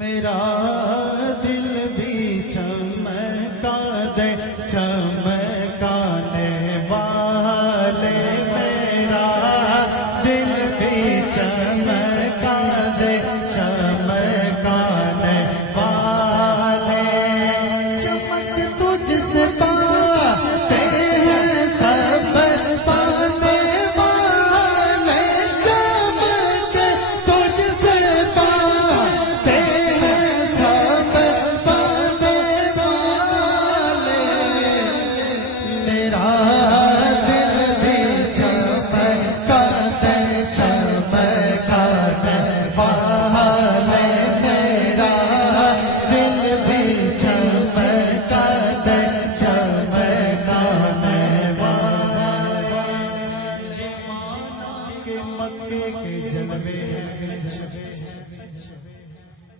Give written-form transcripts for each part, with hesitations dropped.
मेरा दिल भी चमका दे चमकाने वाले, मेरा दिल भी चमका दे चमकाने वाले। चमक तुझसे पाते हैं सब पाने वाले, चमक तुझसे पाते हैं सब पाने वाले। मेरा दिल भी चमका दे चमकाने वाले, मेरा दिल भी चमका दे चमकाने वाले। के मक्के के जलवे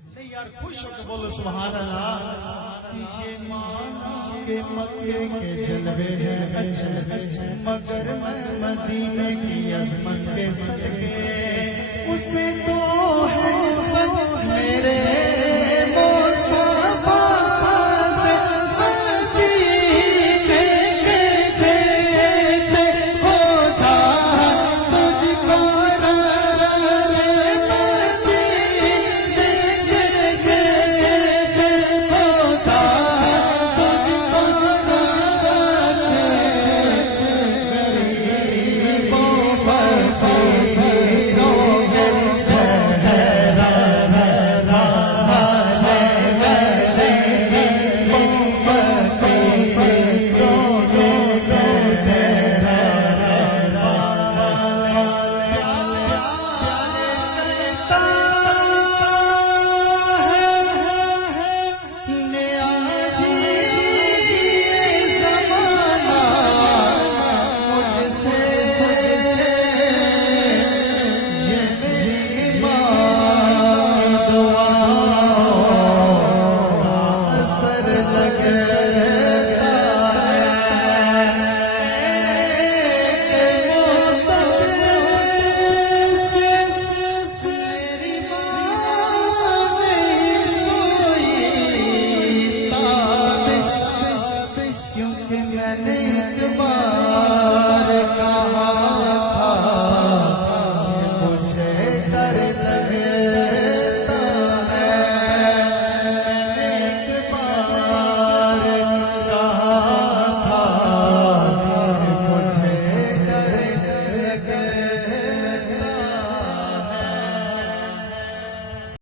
नहीं यार, खुश होकर बोलो सुभान अल्लाह। ये माना के मक्के के जलवे हैं अच्छे, मगर मैं मदीने की अजमत के सदके उसे तो